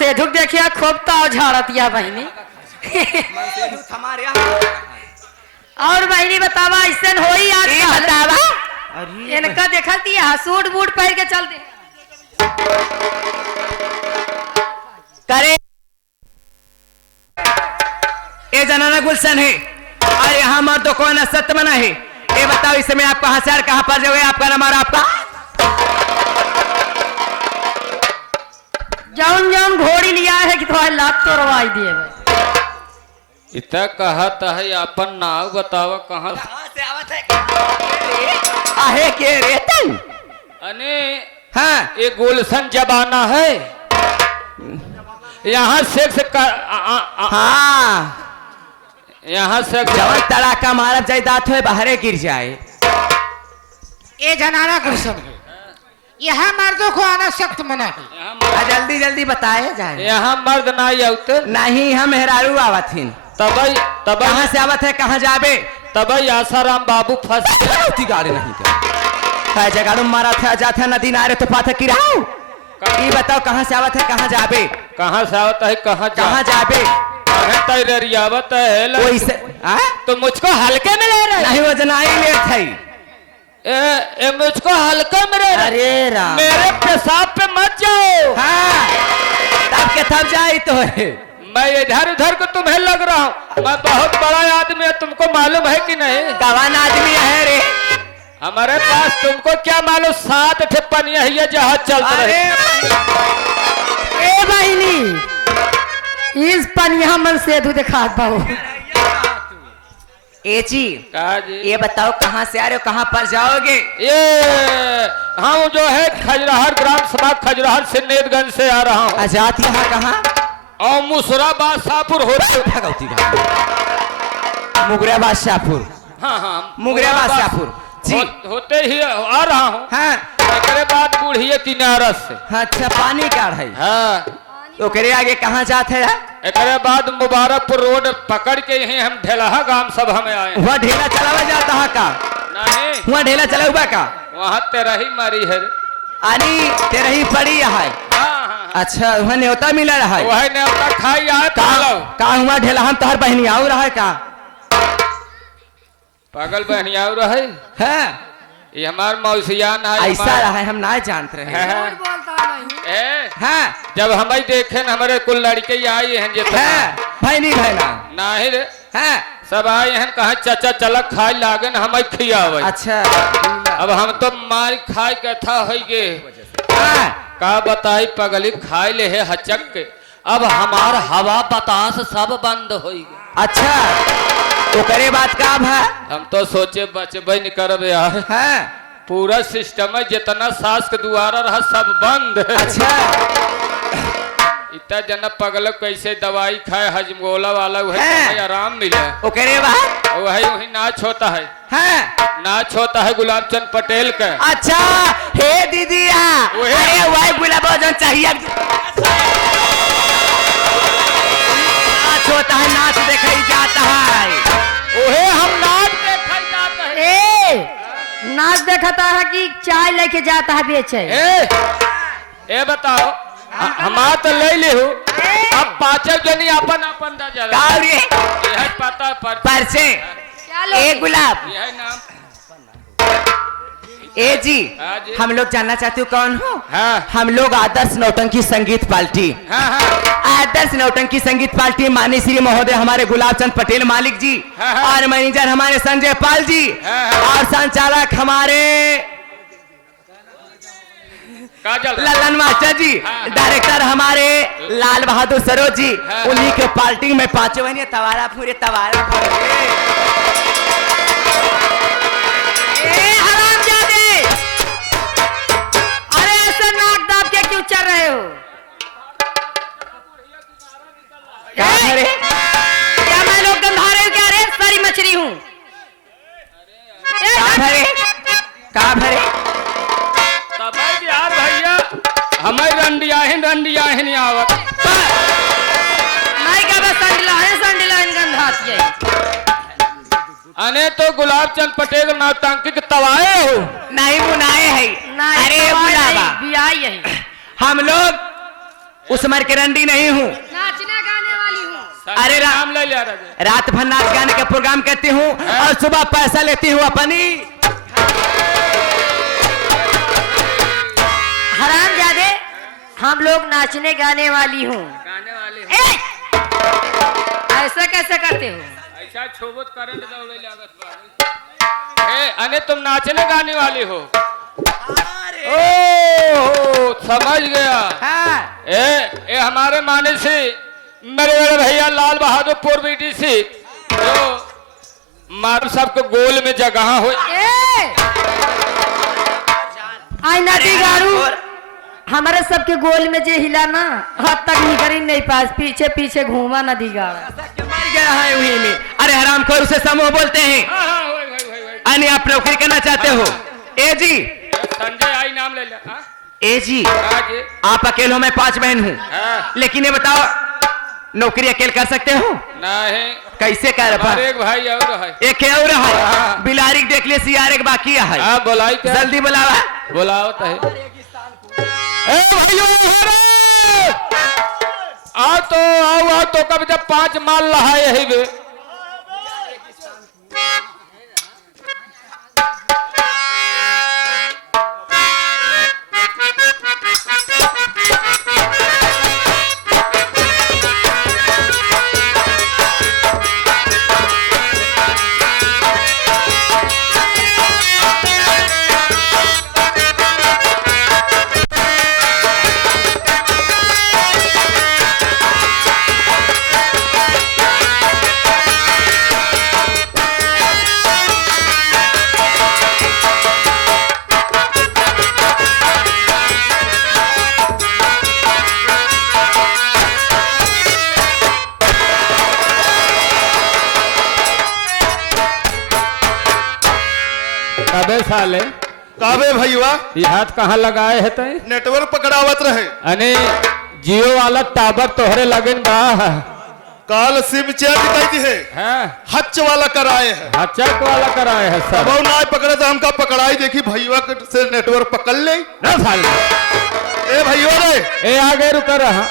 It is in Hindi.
सेठुक देखिया खूब ताव झाड़तिया बहनी। और बहनी बतावा ऐसा हो ही आज बतावा इनका देखल दिया सूट बूट पहन के चल दे करे ये जनाना गुलशन है और यहाँ मर्द तो कौन सत्य मना है। ये बताओ इस समय आप कहाँ से और कहाँ पर जाओगे, आपका नाम और आपका जौन जौन घोड़ी लिया है कि तुम्हारे लात तोड़वाई दिए इतना कहत है अपन नाव बतावा कहाँ से आवत है आहे के रे तन अने हाँ ये गुलशन जमाना है यहाँ सेक्स हाँ यहाँ सेक्स जवन तड़ाका मारब जाए दांत हुए बाहरे गिर जाए। ये जनाना गुलशन है, यहाँ मर्दों को आना सख्त मना है। जल्दी जल्दी बताए जाए। यहाँ मर्द नहीं आते नहीं हम मेहरारू आवत हिन तबई तब कहाँ से आवत है कहाँ जाबे तबई आसाराम बाबू फंस उती गाड़ी नहीं क्या जगाड़ू मारा था जाता नदी नारे तो पाथा किराओ ये बताओ कहाँ से आवत है कहाँ जाबे कहाँ से आवत है कहाँ जाबे तैयावत है तो मुझको हल्के में ले रहे नहीं वो जनाई ले थी ए मुझको हल्के में ले अरे राम मेरे पेशाब पे मत जाओ। हाँ तब के तब जाए तो मैं इधर उधर को तुम्हें लग रहा हूँ, मैं बहुत बड़ा आदमी है, तुमको मालूम है कि नहीं? कौन आदमी है रे? हमारे पास तुमको क्या मालूम 7 ठिप्पनियां है जहाज चलता रहे। ए बहनी इस पनिया मन से तू दिखा पाओ। ए जी ये बताओ कहाँ से आ रहे हो कहाँ पर जाओगे? ये हम जो है खजराहर ग्राम सभा खजराहर सिन्नेतगंज से आ रहा हूँ। आजाद यहाँ कहाँ? और मुसराबाद शाहपुर होते मुगराबाद शाहपुर। हाँ हाँ मुगराबाद शाहपुर जी होते ही आ रहा हूँ। हाँ एकरे बाद बूढ़िए किनारस से। अच्छा पानी का है। हाँ तो करे आगे कहाँ जाते हैं? एकरे बाद मुबारकपुर रोड पकड़ के यही हम ढेलाहा गांव सभा में आए। वहाँ ढेला चलावा जाता है का? नहीं वहाँ ढेला चला हुआ का? वहाँ तेरा ही मारी है आनी तेरा ही पड़ी है। अच्छा वहाँ न्योता मिला रहा है। वही न्योता खाई आए कहाँ हुआ ढेला हम तोहर बहनी आऊ रहा है का? पागल बहनी आऊ रहे है ये हमार मौसियान है। ऐसा रहा है हम ना जानते रहे। हाँ जब हमें देखे न हमारे कुल लड़के आई हैं जो भाई भाईना नहीं रे है सब आए हैं कहा चाचा चल खाए लागन हमें खियावे। अच्छा अब हम तो मार खाए के था होइगे का बताई पगली खाए ले है हचक के। अब हमार हवा बतास सब बंद हो गए। अच्छा तो करे बात का है? हम तो सोचे बचबे नहीं करब यार। पूरा सिस्टम है जितना सास के द्वारा रहा सब बंद। अच्छा इतना जना पगल कैसे दवाई खाए हजमोला वाला वही आराम मिले। ओकरे बाद वही वही नाच होता है। नाच होता है गुलाबचंद पटेल का। अच्छा हे दीदिया अरे वही गुलाबचंद चाहिए नाच होता है नाच देखा जाता है। ओहे हम नाच देखा जाता है। नाच देखता है कि चाय लेके जाता है बेचे? ए बताओ हमार तो ले ले हूँ अब 5 जनी अपन अपन यह पता पर से ए गुलाब यह नाम ए जी हम लोग जानना चाहते हो कौन हो? हम लोग आदर्श नौटंकी संगीत पार्टी। आदर्श नौटंकी संगीत पार्टी माननीय श्री महोदय हमारे गुलाबचंद पटेल मालिक जी और मैनेजर हमारे संजय पाल जी और संचालक हमारे ललन मास्टर जी डायरेक्टर हमारे लाल बहादुर सरोज जी उन्हीं के पार्टी में 5 महीने तवारा पूरे तवारा चल रहे हो क्या मैं लोग गंधा रहे हो क्या? रे सारी मछली हूँ कहाँ भरे तब यार भैया हमें रंडिया है नहीं आवत नहीं क्या बस संडिला गंधा अने तो गुलाबचंद पटेल नौटंकी के तवाए हो नहीं बुनाए है। अरे बुलावा हम हम लोग उस मर के रंडी नहीं हूँ। नाचने गाने वाली हूँ। अरे नाम ले लिया राजा। रात भर नाच गाने का प्रोग्राम करती हूँ और सुबह पैसा लेती हूँ अपनी। हरामजादे, हम लोग नाचने गाने वाली हूँ। गाने वाले ऐसा कैसे करते हो? ऐसा छोबत करंट दौड़े लागत बारे। अने तुम नाचने गाने वाली हो? ओ समझ गया। हाँ। ए हमारे माने से मेरे बड़े भैया लाल बहादुर पूर्वी से जो मार सबको गोल में जगह हो। आई नदी गाड़ू हमारे सबके गोल में जे हिला ना हाथ तक निकल नहीं पास, पीछे पीछे घूमा नदी गाड़ा मर गया है वहीं में। अरे हराम खोर, उसे समूह बोलते हैं। अने आप नौकरी करना चाहते हो? ए जी संजय आई नाम ले लिया। ए जी आप अकेले हो, मैं 5 बहन हूँ। लेकिन ये बताओ नौकरी अकेले कर सकते हो? नहीं। कैसे कर पा? एक भाई और है। एक और है। बिलारी देख ले सियार एक बाकी है। बुलाई क्या? जल्दी बुलावा। बुलाओ तो है। आओ तो कब जब 5 माल रहा यही वे। कबे साले काबे भैया ये हाथ कहाँ लगाए है तय? नेटवर्क पकड़ावत रहे। अने जियो वाला टावर तोहरे लगन बा। काल सिम चेंज कर दी है। हच वाला कराए है। हचक वाला कराए है सब। अब ना पकड़े तो हमका पकड़ाई देखी भैया से नेटवर्क पकड़ ले ना साले। ए भैया रे ए आगे रुक रहा।